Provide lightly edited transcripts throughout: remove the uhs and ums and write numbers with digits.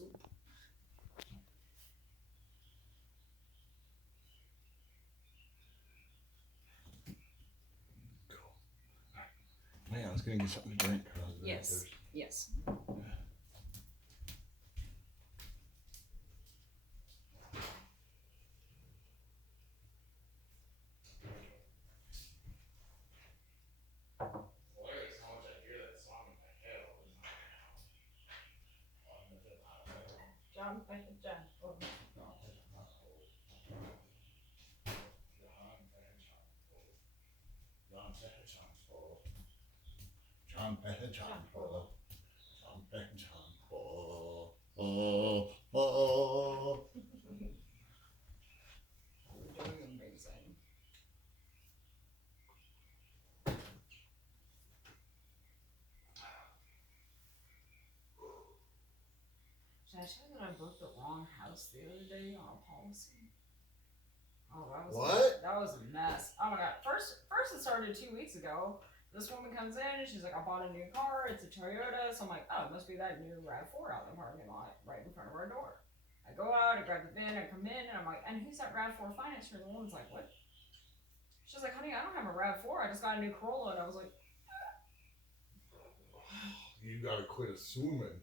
soup. Cool. Man, I was gonna get something to drink. Yes. Yes. Hilarious how much I hear that song in my head all the time. John. Oh. John Pettichon. Oh. You're doing amazing. Did I tell you that I booked the wrong house the other day on a policy? Oh, that was a mess. Oh my god. First it started 2 weeks ago. This woman comes in and she's like, I bought a new car, it's a Toyota. So I'm like, oh, it must be that new RAV4 out in the parking lot right in front of our door. I go out, I grab the VIN, I come in, and I'm like, and who's that RAV4 financier? And the woman's like, what? She's like, honey, I don't have a RAV4, I just got a new Corolla. And I was like, You gotta quit assuming.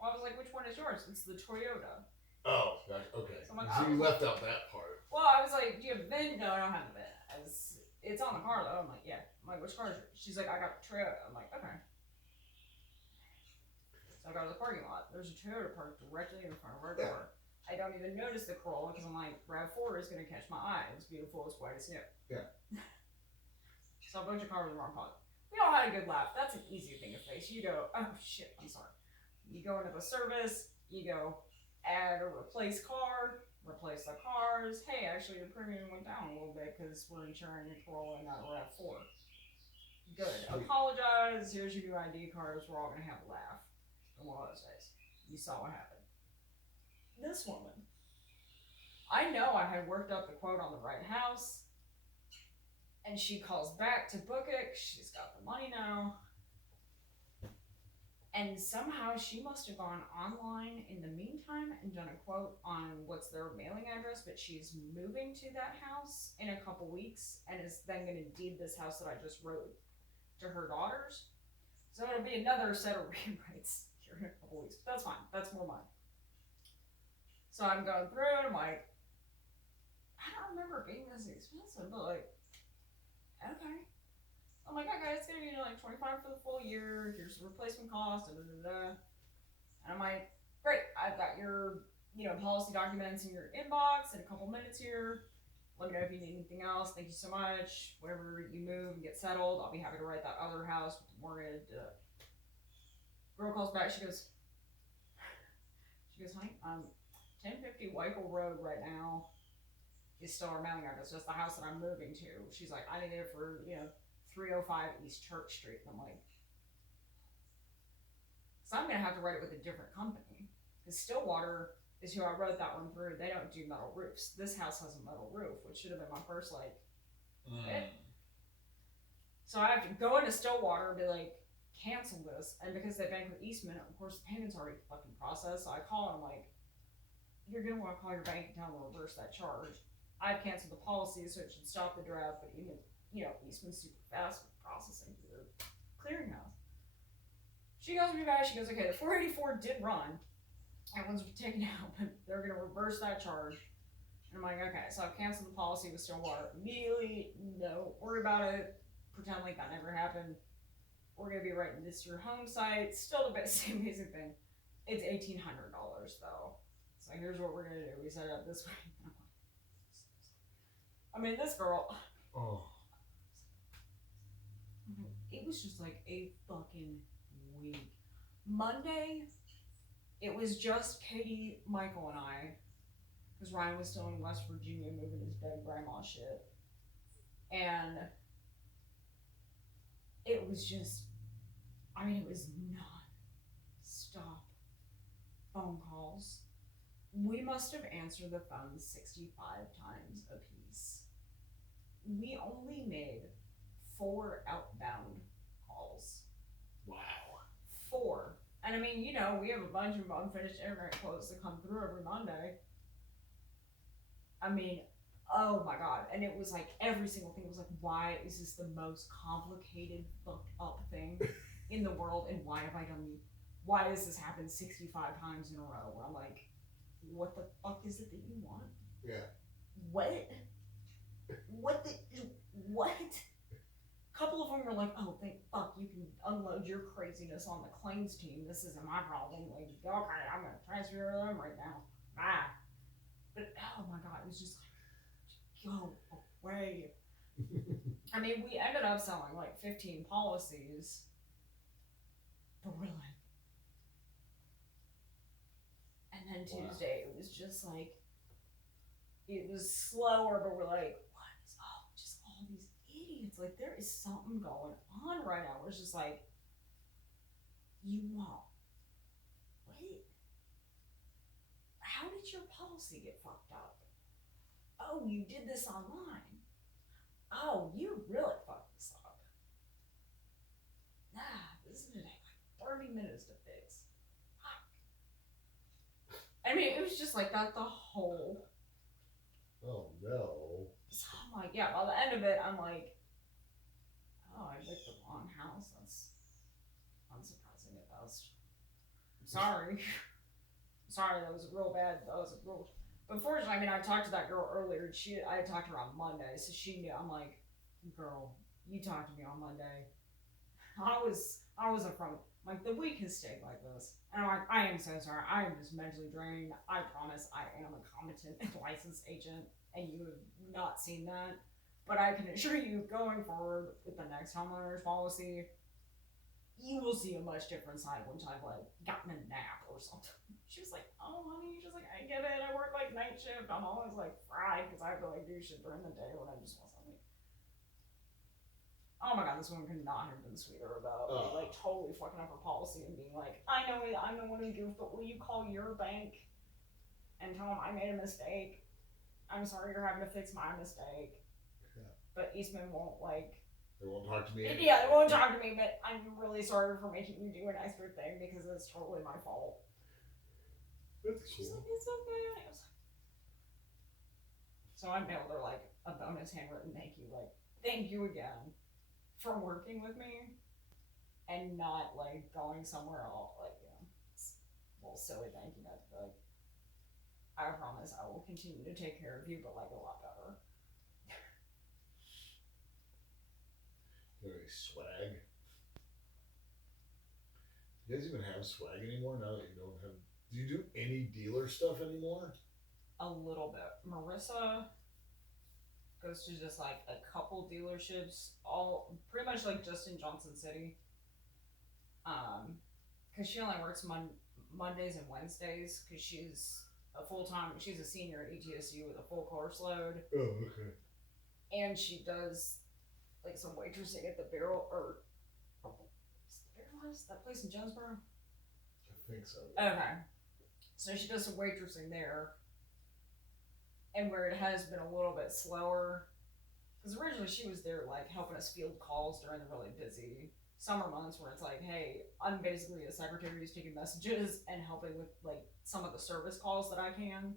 well, I was like, which one is yours? It's the Toyota. Oh, okay. So I'm like, So you left out that part. Well, I was like, do you have the VIN? No, I don't have the VIN. It's on the car though. I'm like, yeah. I'm like, which car is it? She's like, I got the Toyota. I'm like, okay. So I go to the parking lot. There's a Toyota parked directly in front of our door. I don't even notice the Corolla because I'm like, RAV4 is going to catch my eye. It's beautiful. It's white as snow. Yeah. So I booked your car with the wrong pocket. We all had a good laugh. That's an easy thing to face. You go, oh shit, I'm sorry. You go into the service. You go, add or replace car. Replace the cars. Hey, actually, the premium went down a little bit because we're insuring a Corolla and not a RAV4. Good. Sweet. Apologize. Here's your new ID cards. We're all gonna have a laugh. And one of those days, you saw what happened. This woman, I know I had worked up the quote on the right house, and she calls back to book it. She's got the money now. And somehow she must have gone online in the meantime and done a quote on what's their mailing address, but she's moving to that house in a couple weeks and is then going to deed this house that I just wrote to her daughters. So it'll be another set of rewrites here in a couple weeks. But that's fine. That's more money. So I'm going through and I'm like, I don't remember it being this expensive, but like, okay. I'm like, okay, it's gonna be like $25 for the full year. Here's the replacement cost, And I'm like, great, I've got your, policy documents in your inbox in a couple minutes here. Let me know if you need anything else. Thank you so much. Whenever you move and get settled, I'll be happy to write that other house with the mortgage. Girl calls back. She goes, honey, 1050 Weichel Road right now is still our mailing address. Just the house that I'm moving to. She's like, I need it for 305 East Church Street. And I'm like, so I'm gonna have to write it with a different company because Stillwater is who I wrote that one through. They don't do metal roofs. This house has a metal roof, which should have been my first hit. So I have to go into Stillwater and be like, cancel this. And because they bank with Eastman, of course the payment's already fucking processed. So I call and I'm like, you're gonna want to call your bank and tell them to reverse that charge. I've canceled the policy, so it should stop the draft. But even Eastman's super fast with processing through the clearinghouse. She goes to me back. She goes, okay, the 484 did run. That one's taken out, but they're gonna reverse that charge. And I'm like, okay, so I've canceled the policy with Stillwater immediately. No, worry about it. Pretend like that never happened. We're gonna be writing this to your home site. Still the same basic thing. It's $1,800 though. So here's what we're gonna do. We set it up this way. I mean, this girl. Oh. It was just like a fucking week. Monday, it was just Katie, Michael, and I. Because Ryan was still in West Virginia moving his dead grandma shit. And it was just, it was non-stop phone calls. We must have answered the phone 65 times apiece. We only made 4 outbound calls. Wow. 4. And I mean, you know, we have a bunch of unfinished internet quotes that come through every Monday. I mean, oh my god. And it was like every single thing was like, why is this the most complicated, fucked up thing in the world? And why have I done, why has this happened 65 times in a row? Where I'm like, what the fuck is it that you want? Yeah. What? What the, what? A couple of them were like, oh, thank fuck, you can unload your craziness on the claims team. This isn't my problem. Like, okay, I'm gonna transfer them right now. Bye. But oh my god, it was just like, go away. I mean, we ended up selling like 15 policies, but we're like, and then Tuesday it was just like, it was slower, but we're like, what is just all these idiots? Like, there is something going on right now. We're just like, you want what? How did your policy get fucked up? Oh, you did this online. Oh, you really fucked this up. Nah, this is gonna take like 30 minutes to fix. I mean, it was just like that the whole. Oh no. So I'm like, yeah, by the end of it, I'm like, oh, I picked the wrong house. That's unsurprising at best. I'm sorry. Sorry, that was real bad. That was a real. But fortunately, I mean, I talked to that girl earlier. I talked to her on Monday, so she knew. I'm like, girl, you talked to me on Monday. I was in front. Like, the week has stayed like this, and I'm like, I am so sorry. I am just mentally drained. I promise, I am a competent licensed agent, and you have not seen that. But I can assure you, going forward with the next homeowner's policy, you will see a much different side once I've like gotten a nap or something. She was like, oh honey, she's like, I get it, I work like night shift, I'm always like fried because I have to like do shit during the day when I just want something. Oh my god, this woman could not have been sweeter about like totally fucking up her policy and being like, I know it, I'm the one who goofed, but will you call your bank and tell them I made a mistake? I'm sorry you're having to fix my mistake. Yeah. But Eastman won't like. They won't talk to me anymore. Yeah, they won't talk to me, but I'm really sorry for making you do an extra thing because it's totally my fault. That's cool. She's like, it's okay. I was like, so I mailed her like a bonus handwritten thank you, like, thank you again for working with me and not like going somewhere else, like, you know, it's a little silly thank you note, but like, I promise I will continue to take care of you, but like a lot better. Any swag? You guys even have swag anymore now that you don't have? Do you do any dealer stuff anymore? A little bit. Marissa goes to just like a couple dealerships, all pretty much like just in Johnson City. Because she only works Mondays and Wednesdays because she's she's a senior at ETSU with a full course load. Oh, okay. And she does like some waitressing at the Barrel, or is the Barrel House, that place in Jonesboro? I think so. Okay. So she does some waitressing there. And where it has been a little bit slower, because originally she was there like helping us field calls during the really busy summer months where it's like, hey, I'm basically a secretary who's taking messages and helping with like some of the service calls that I can,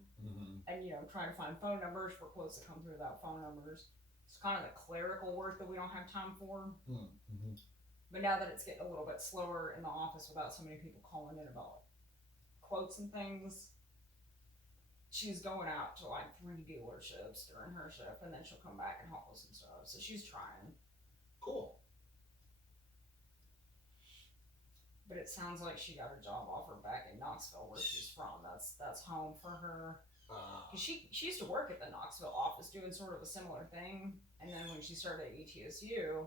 and you know, trying to find phone numbers for quotes that come through without phone numbers. It's kind of the clerical work that we don't have time for. But now that it's getting a little bit slower in the office without so many people calling in about quotes and things, she's going out to like 3 dealerships during her shift, and then she'll come back and help us and stuff. So she's trying. Cool. But it sounds like she got a job offer back in Knoxville, where she's from. That's home for her. Cause she used to work at the Knoxville office doing sort of a similar thing, and then when she started at ETSU.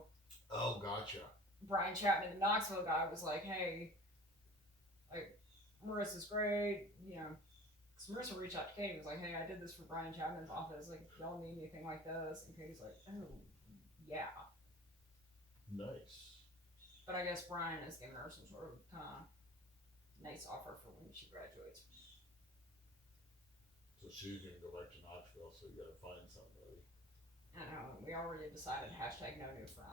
Oh, gotcha. Brian Chapman, the Knoxville guy, was like, hey, like, Marissa's great, you know. Because Marissa reached out to Katie and was like, hey, I did this for Brian Chapman's office. Like, if y'all need anything like this. And Katie's like, oh, yeah. Nice. But I guess Brian has given her some sort of nice offer for when she graduates. So she's going to go back to Knoxville, so you got to find somebody. I know. We already decided #no new friends.